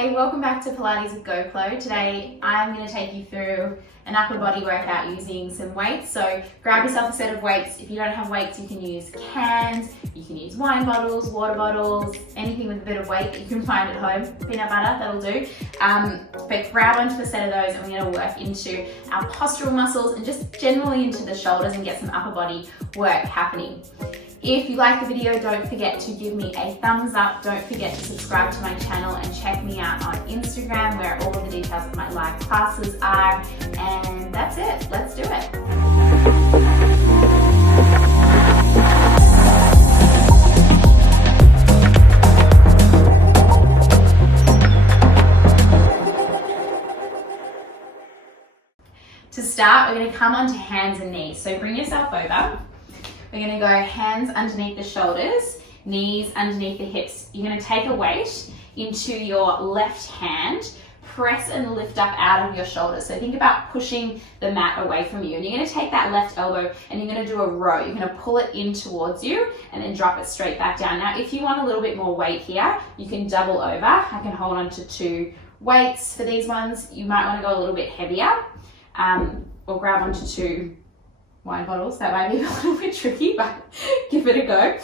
Hey, welcome back to Pilates with Go Chlo. Today I'm going to take you through an upper body workout using some weights. So grab yourself a set of weights. If you don't have weights, you can use cans, you can use wine bottles, water bottles, anything with a bit of weight that you can find at home. Peanut butter, that'll do. But grab onto a set of those and we're going to work into our postural muscles and just generally into the shoulders and get some upper body work happening. If you like the video, don't forget to give me a thumbs up. Don't forget to subscribe to my channel and check me out on Instagram where all of the details of my live classes are. And that's it. Let's do it. To start, we're going to come onto hands and knees. So bring yourself over. We're going to go hands underneath the shoulders, knees underneath the hips. You're going to take a weight into your left hand, press and lift up out of your shoulders. So think about pushing the mat away from you. And you're going to take that left elbow and you're going to do a row. You're going to pull it in towards you and then drop it straight back down. Now, if you want a little bit more weight here, you can double over. I can hold on to 2 weights for these ones. You might want to go a little bit heavier or grab onto 2 wine bottles. That might be a little bit tricky, but give it a go.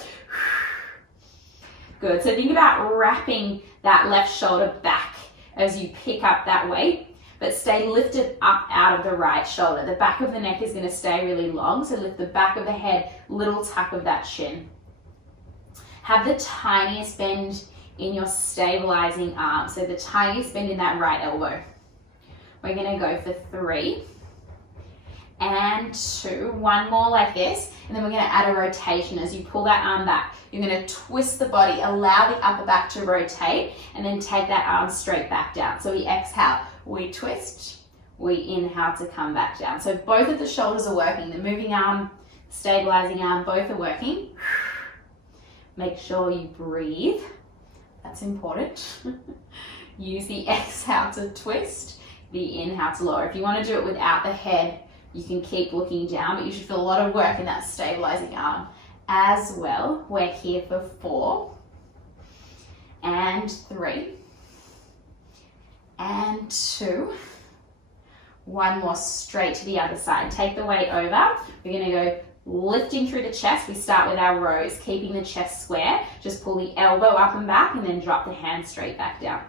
Good. So think about wrapping that left shoulder back as you pick up that weight, but stay lifted up out of the right shoulder. The back of the neck is going to stay really long, so lift the back of the head, little tuck of that shin. Have the tiniest bend in your stabilizing arm, so the tiniest bend in that right elbow. We're going to go for 3 and 2, one more like this, and then we're going to add a rotation. As you pull that arm back, you're going to twist the body, allow the upper back to rotate, and then take that arm straight back down. So we exhale, we twist, we inhale to come back down. So both of the shoulders are working, the moving arm, stabilizing arm, both are working. Make sure you breathe, that's important. Use the exhale to twist, the inhale to lower. If you want to do it without the head, you can keep looking down, but you should feel a lot of work in that stabilizing arm as well. We're here for 4 and 3 and 2. One more straight to the other side. Take the weight over. We're going to go lifting through the chest. We start with our rows, keeping the chest square. Just pull the elbow up and back and then drop the hand straight back down.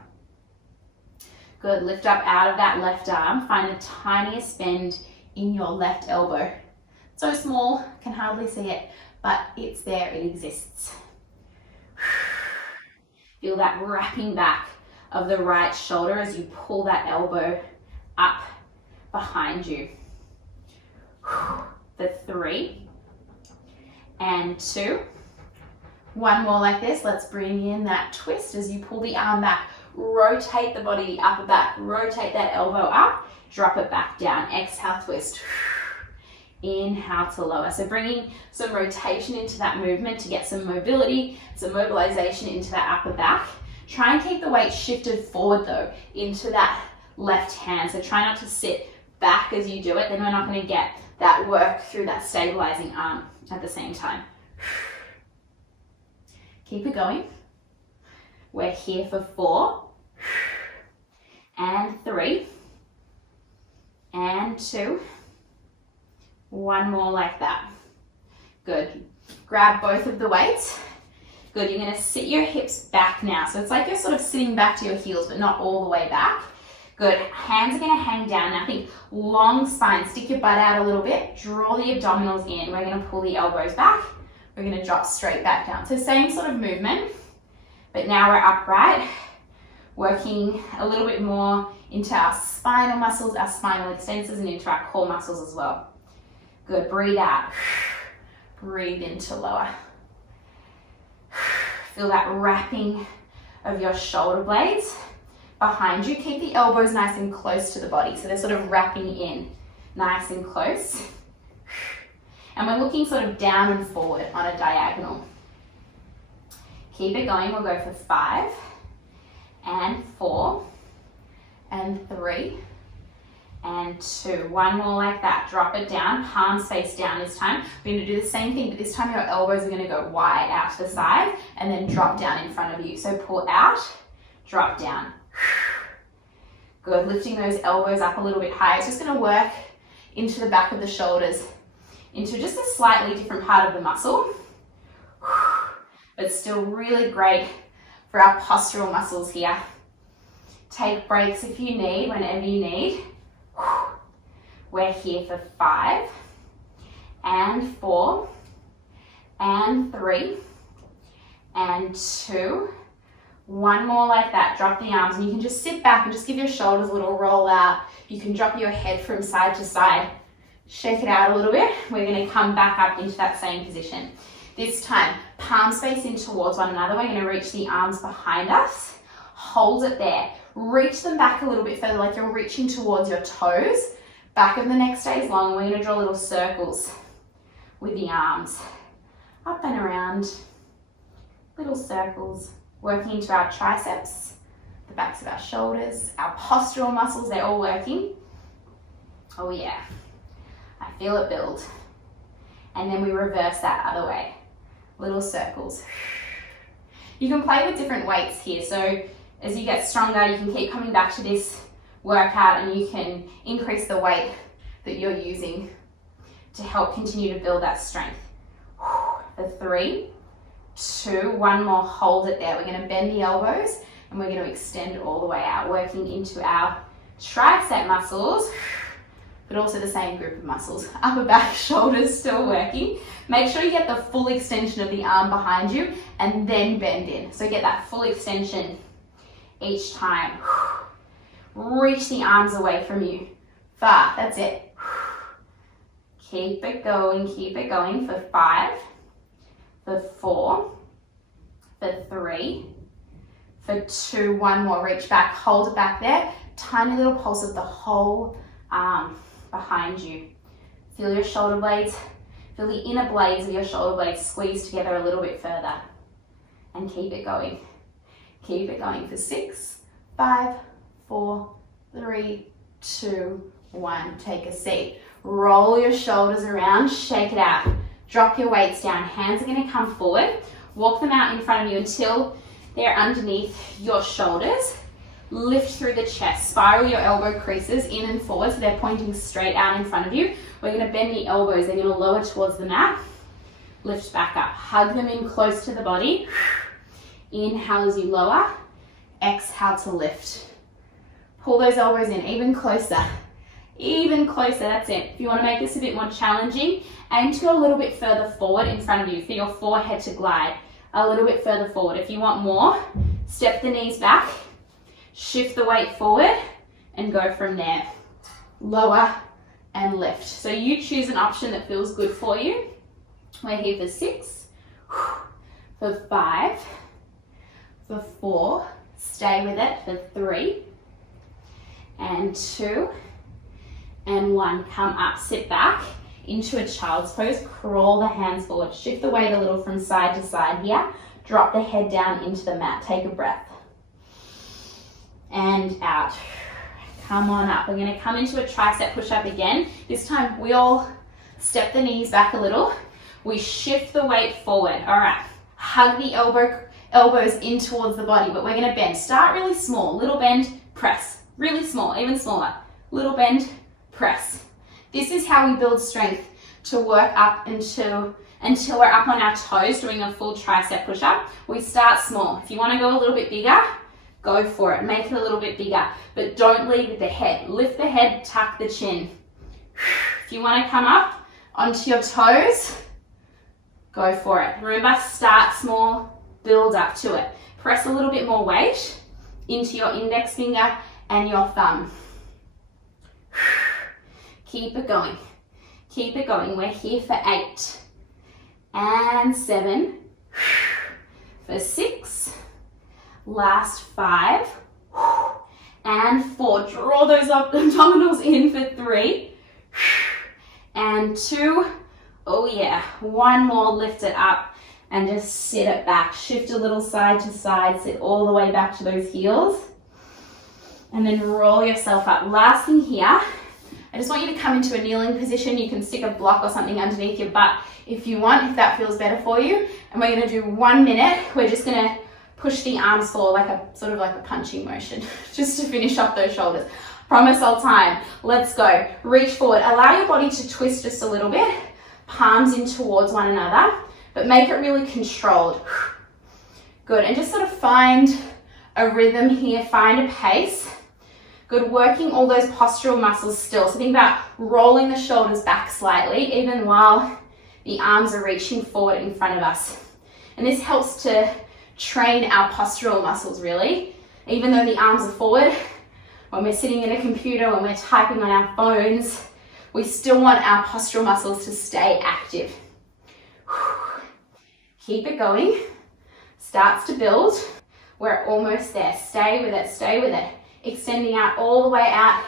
Good. Lift up out of that left arm. Find the tiniest bend in your left elbow. So small, can hardly see it, but it's there, it exists. Feel that wrapping back of the right shoulder as you pull that elbow up behind you. For 3 and 2. One more like this. Let's bring in that twist as you pull the arm back. Rotate the body, the upper back. Rotate that elbow up. Drop it back down. Exhale, twist. Inhale to lower. So bringing some rotation into that movement to get some mobility, some mobilization into that upper back. Try and keep the weight shifted forward though, into that left hand. So try not to sit back as you do it. Then we're not going to get that work through that stabilizing arm at the same time. Keep it going. We're here for 4 and 3 and 2. One more like that. Good. Grab both of the weights. Good. You're going to sit your hips back now. So it's like you're sort of sitting back to your heels, but not all the way back. Good. Hands are going to hang down. Now think long spine. Stick your butt out a little bit. Draw the abdominals in. We're going to pull the elbows back. We're going to drop straight back down. So same sort of movement, but now we're upright. Working a little bit more into our spinal muscles, our spinal extensors, and into our core muscles as well. Good. Breathe out. Breathe in to lower. Feel that wrapping of your shoulder blades behind you. Keep the elbows nice and close to the body, so they're sort of wrapping in nice and close. And we're looking sort of down and forward on a diagonal. Keep it going. We'll go for 5 and 4 and 3 and 2. One more like that. Drop it down, palms face down this time. We're going to do the same thing, but this time your elbows are going to go wide out to the side and then drop down in front of you. So pull out, drop down. Good, lifting those elbows up a little bit higher. It's just gonna work into the back of the shoulders, into just a slightly different part of the muscle. But still really great for our postural muscles here. Take breaks if you need, whenever you need. We're here for 5 and 4 and 3 and 2. One more like that. Drop the arms, and you can just sit back and just give your shoulders a little roll out. You can drop your head from side to side. Shake it out a little bit. We're going to come back up into that same position. This time, palms facing towards one another. We're going to reach the arms behind us. Hold it there. Reach them back a little bit further, like you're reaching towards your toes. Back of the neck stays long. We're going to draw little circles with the arms. Up and around. Little circles. Working into our triceps, the backs of our shoulders, our postural muscles, they're all working. Oh yeah. I feel it build. And then we reverse that other way. Little circles. You can play with different weights here. So as you get stronger, you can keep coming back to this workout, and you can increase the weight that you're using to help continue to build that strength. For 3, 2, one more, hold it there. We're going to bend the elbows, and we're going to extend it all the way out, working into our tricep muscles, but also the same group of muscles. Upper back, shoulders still working. Make sure you get the full extension of the arm behind you, and then bend in. So get that full extension each time. Reach the arms away from you. Far, that's it. Keep it going for 5, for 4, for 3, for 2, one more, reach back, hold it back there. Tiny little pulse of the whole arm behind you. Feel your shoulder blades, feel the inner blades of your shoulder blades squeeze together a little bit further. And keep it going. Keep it going for 6, 5, 4, 3, 2, 1. Take a seat. Roll your shoulders around, shake it out. Drop your weights down. Hands are going to come forward. Walk them out in front of you until they're underneath your shoulders. Lift through the chest. Spiral your elbow creases in and forward so they're pointing straight out in front of you. We're going to bend the elbows. They're going to lower towards the mat. Lift back up. Hug them in close to the body. Inhale as you lower. Exhale to lift. Pull those elbows in even closer. Even closer, that's it. If you want to make this a bit more challenging, aim to go a little bit further forward in front of you for your forehead to glide. A little bit further forward. If you want more, step the knees back, shift the weight forward, and go from there. Lower and lift. So you choose an option that feels good for you. We're here for 6, for 5, for 4, stay with it, for 3, and 2, and 1. Come up, sit back into a child's pose, crawl the hands forward, shift the weight a little from side to side here, drop the head down into the mat, take a breath, and out. Come on up. We're going to come into a tricep push-up again. This time we all step the knees back a little. We shift the weight forward. All right. Hug the elbows in towards the body, but we're going to bend. Start really small. Little bend, press. Really small, even smaller. Little bend, press. This is how we build strength to work up until we're up on our toes doing a full tricep push-up. We start small. If you want to go a little bit bigger, go for it. Make it a little bit bigger, but don't lead with the head. Lift the head, tuck the chin. If you want to come up onto your toes, go for it. Remember, start small, build up to it. Press a little bit more weight into your index finger and your thumb. Keep it going. Keep it going. We're here for 8 and 7, for 6, last 5, and 4. Draw those abdominals in for 3, and 2. Oh yeah, 1 more, lift it up and just sit it back. Shift a little side to side, sit all the way back to those heels, and then roll yourself up. Last thing here, I just want you to come into a kneeling position. You can stick a block or something underneath your butt if you want, if that feels better for you. And we're going to do 1 minute. We're just going to push the arms forward like a sort of like a punching motion, just to finish off those shoulders. Promise I'll time. Let's go. Reach forward. Allow your body to twist just a little bit. Palms in towards one another, but make it really controlled. Good. And just sort of find a rhythm here. Find a pace. Good. Working all those postural muscles still. So think about rolling the shoulders back slightly, even while the arms are reaching forward in front of us. And this helps to train our postural muscles, really. Even though the arms are forward, when we're sitting in a computer, when we're typing on our phones, we still want our postural muscles to stay active. Keep it going. Starts to build. We're almost there. Stay with it, stay with it. Extending out all the way out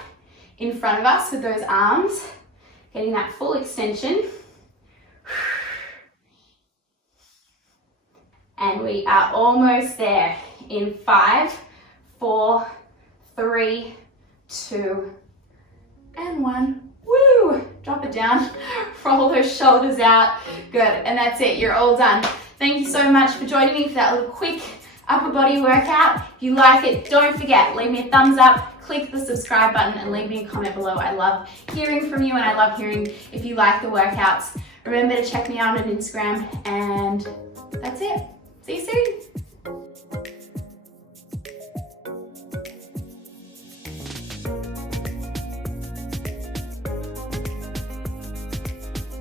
in front of us with those arms. Getting that full extension. And we are almost there in 5, 4, 3, 2, and 1. Woo! Drop it down, roll those shoulders out. Good, and that's it, you're all done. Thank you so much for joining me for that little quick upper body workout. If you like it, don't forget, leave me a thumbs up, click the subscribe button, and leave me a comment below. I love hearing from you, and I love hearing if you like the workouts. Remember to check me out on Instagram, and that's it. See you soon.